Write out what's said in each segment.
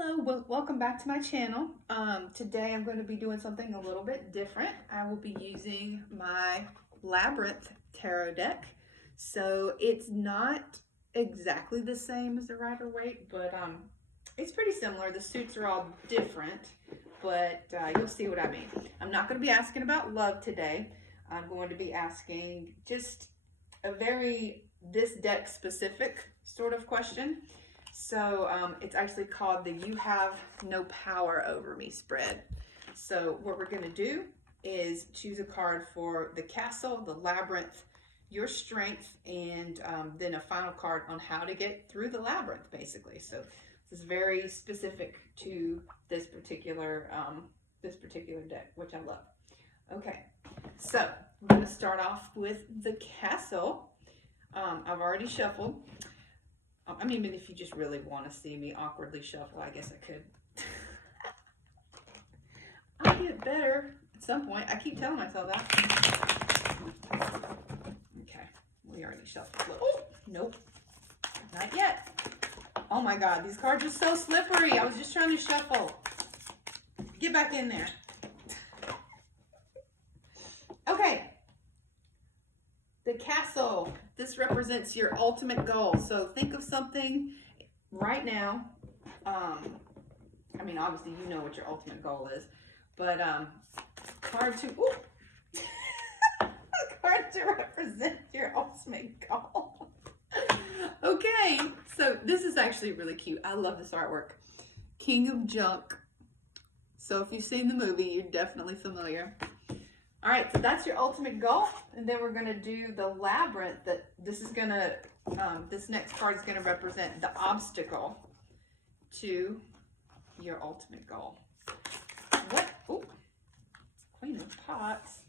Hello, welcome back to my channel. Today I'm going to be doing something a little bit different. I will be using my Labyrinth tarot deck. So it's not exactly the same as the Rider-Waite, but it's pretty similar. The suits are all different, but you'll see what I mean. I'm not going to be asking about love today. I'm going to be asking just a very this deck specific sort of question. So it's actually called the You Have No Power Over Me spread. So what we're going to do is choose a card for the castle, the labyrinth, your strength, and then a final card on how to get through the labyrinth, basically. So this is very specific to this particular deck, which I love. Okay, so we're going to start off with the castle. I've already shuffled. I mean, if you just really want to see me awkwardly shuffle, I guess I could. I'll get better at some point. I keep telling myself that. Okay, we already shuffled. Oh, nope, not yet. Oh my God, these cards are so slippery. I was just trying to shuffle. Get back in there. Okay. The castle, this represents your ultimate goal. So think of something right now. I mean, obviously you know what your ultimate goal is, but card to card to represent your ultimate goal. Okay, so this is actually really cute. I love this artwork. King of Junk. So if you've seen the movie, you're definitely familiar. All right, so that's your ultimate goal, and then we're going to do the labyrinth. This next card is going to represent the obstacle to your ultimate goal. What? Oh, Queen of Pots.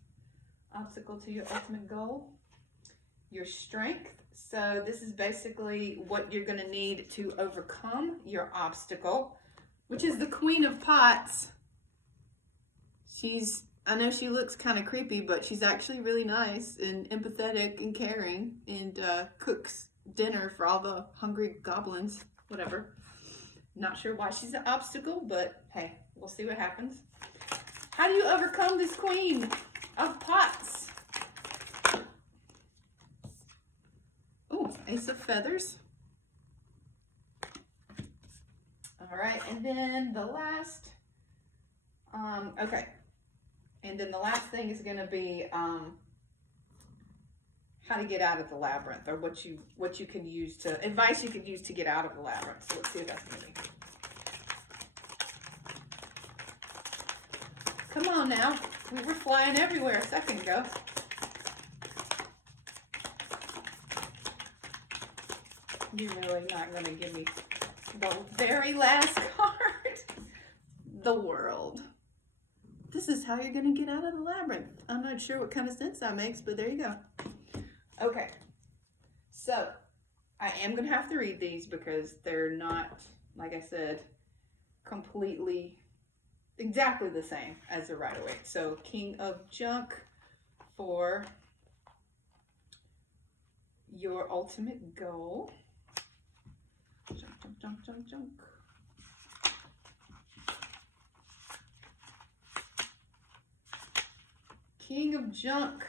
Obstacle to your ultimate goal. Your strength. So this is basically what you're going to need to overcome your obstacle, which is the Queen of Pots. I know she looks kind of creepy, but she's actually really nice and empathetic and caring, and cooks dinner for all the hungry goblins, whatever. Not sure why she's an obstacle, but hey, we'll see what happens. How do you overcome this Queen of Pots? Oh, Ace of Feathers. All right, and then the last, okay. And then the last thing is going to be how to get out of the labyrinth, or what you can use to, advice you could use to get out of the labyrinth. So let's see what that's going to be. Come on now. We were flying everywhere a second ago. You're really not going to give me the very last card. The World. This is how you're going to get out of the labyrinth. I'm not sure what kind of sense that makes, but there you go. Okay, so I am going to have to read these because they're not, like I said, completely exactly the same as the Rider-Waite. So King of Junk for your ultimate goal. Junk, junk, junk, junk, junk. King of Junk.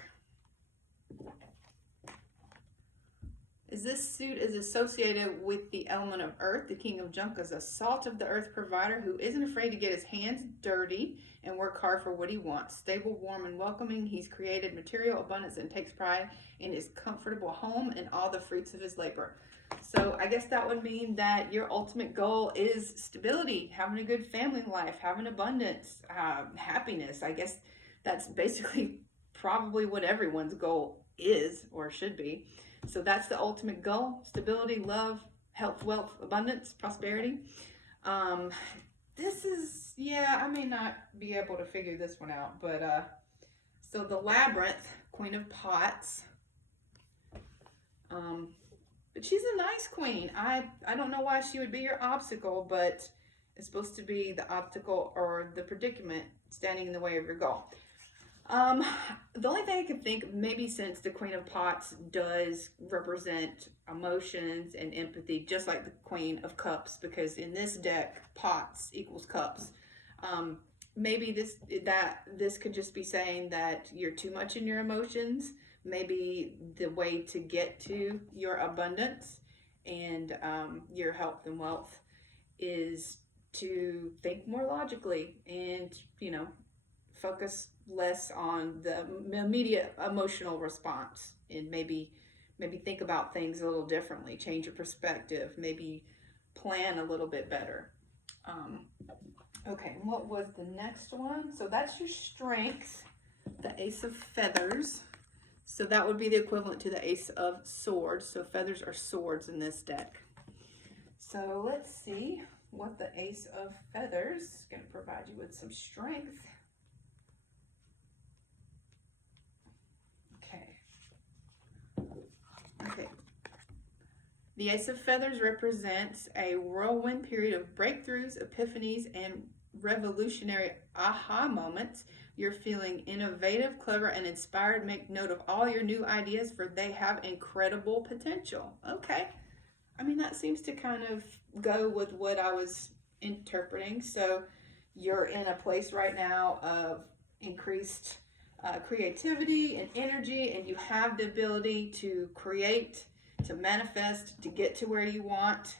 This suit is associated with the element of earth. The King of Junk is a salt of the earth provider who isn't afraid to get his hands dirty and work hard for what he wants. Stable, warm, and welcoming, he's created material abundance and takes pride in his comfortable home and all the fruits of his labor. So I guess that would mean that your ultimate goal is stability, having a good family life, having abundance, happiness. I guess that's basically probably what everyone's goal is or should be. So that's the ultimate goal: stability, love, health, wealth, abundance, prosperity. This is, yeah, I may not be able to figure this one out, but so the Labyrinth, Queen of Pots. But she's a nice queen. I don't know why she would be your obstacle, but it's supposed to be the obstacle or the predicament standing in the way of your goal. Um, the only thing I can think, maybe since the Queen of Pots does represent emotions and empathy, just like the Queen of Cups, because in this deck, pots equals cups. Um, maybe this could just be saying that you're too much in your emotions. Maybe the way to get to your abundance and your health and wealth is to think more logically and, focus less on the immediate emotional response, and maybe think about things a little differently, change your perspective, maybe plan a little bit better. um, okay, what was the next one? So that's your strength, the Ace of Feathers. So that would be the equivalent to the Ace of Swords. So feathers are swords in this deck. So let's see what the Ace of Feathers is going to provide you with. Some strength. Okay. The Ace of Feathers represents a whirlwind period of breakthroughs, epiphanies, and revolutionary aha moments. You're feeling innovative, clever, and inspired. Make note of all your new ideas, for they have incredible potential. Okay. I mean, that seems to kind of go with what I was interpreting. So you're in a place right now of increased creativity and energy, and you have the ability to create, to manifest, to get to where you want.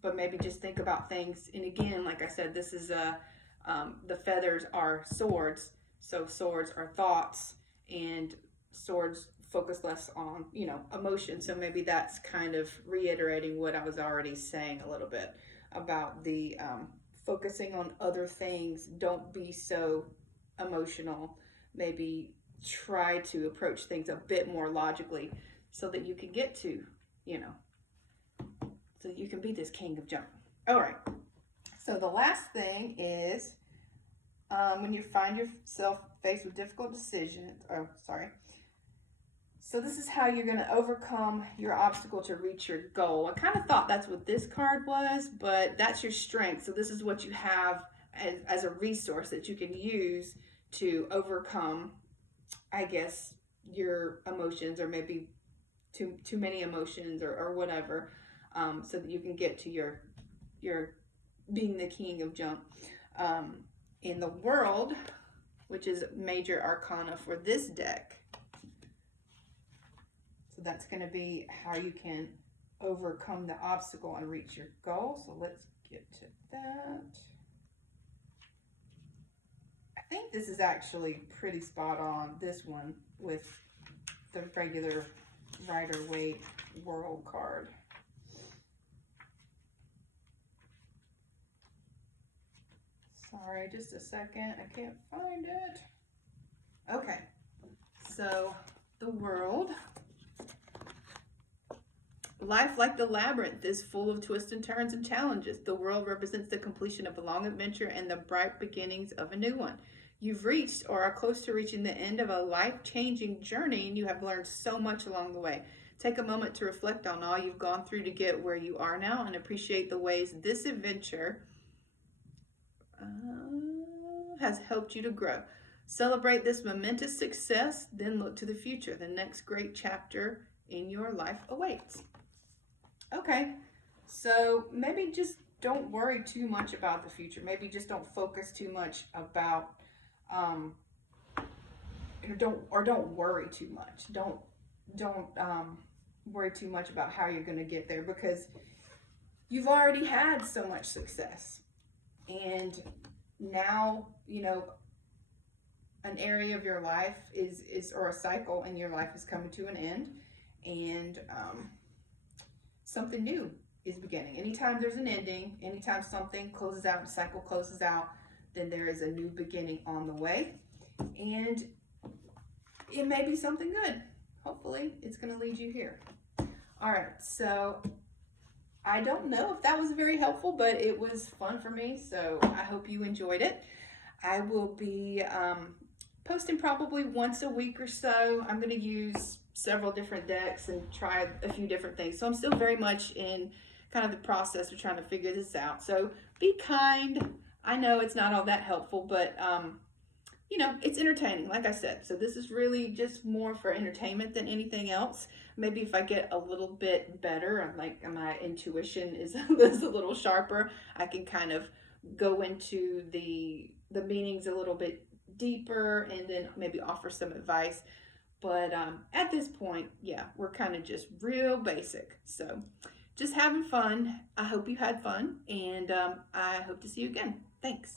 But maybe just think about things. And again, like I said, this is the feathers are swords. So swords are thoughts, and swords focus less on, emotion. So maybe that's kind of reiterating what I was already saying a little bit about the focusing on other things. Don't be so emotional. Maybe try to approach things a bit more logically so that you can get to, so you can be this king of jump. All right. So the last thing is when you find yourself faced with difficult decisions, so this is how you're going to overcome your obstacle to reach your goal. I kind of thought that's what this card was, but that's your strength. So this is what you have as a resource that you can use to overcome, I guess, your emotions, or maybe too many emotions, or whatever, so that you can get to your being the king of jump. In the World, which is major arcana for this deck. So that's going to be how you can overcome the obstacle and reach your goal. So let's get to that. I think this is actually pretty spot on, this one, with the regular Rider-Waite World card. Sorry, just a second. I can't find it. Okay, so the World. Life, like the labyrinth, is full of twists and turns and challenges. The world represents the completion of a long adventure and the bright beginnings of a new one. You've reached or are close to reaching the end of a life-changing journey, and you have learned so much along the way. Take a moment to reflect on all you've gone through to get where you are now, and appreciate the ways this adventure has helped you to grow. Celebrate this momentous success, then look to the future. The next great chapter in your life awaits. Okay, so maybe just don't worry too much about the future. Maybe just don't focus too much about, don't worry too much. Don't worry too much about how you're going to get there, because you've already had so much success, and now an area of your life is or a cycle in your life is coming to an end, and something new is beginning. Anytime there's an ending, anytime something closes out, a cycle closes out, then there is a new beginning on the way, and it may be something good. Hopefully it's going to lead you here. All right, so I don't know if that was very helpful, but it was fun for me, so I hope you enjoyed it. I will be posting probably once a week or so. I'm going to use several different decks and try a few different things. So I'm still very much in kind of the process of trying to figure this out. So be kind. I know it's not all that helpful, but you know, it's entertaining, like I said. So this is really just more for entertainment than anything else. Maybe if I get a little bit better, I'm like my intuition is, is a little sharper, I can kind of go into the meanings a little bit deeper and then maybe offer some advice. But at this point, yeah, we're kind of just real basic. So just having fun. I hope you had fun, and I hope to see you again. Thanks.